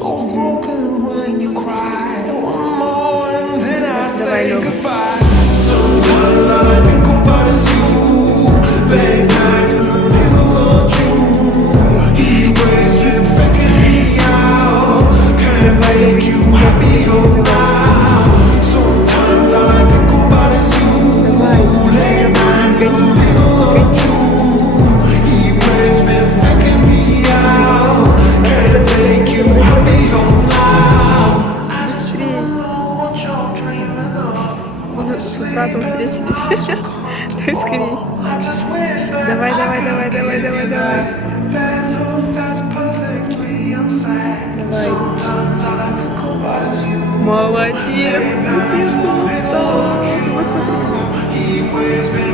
So broken when you cry. One more and then I say goodbye. Sometimes all I think about is you. Late nights in the middle of June. He waves been faking me out. Can't make you happier now. Sometimes all I think about is you. Late nights in the middle of June. He waves been faking me out. Can't make you happier now. I just wanna know what you're dreaming of. С братом встретились. Ты скорей. Давай, давай, давай, давай, давай, давай. Давай. Молодец. Посмотри.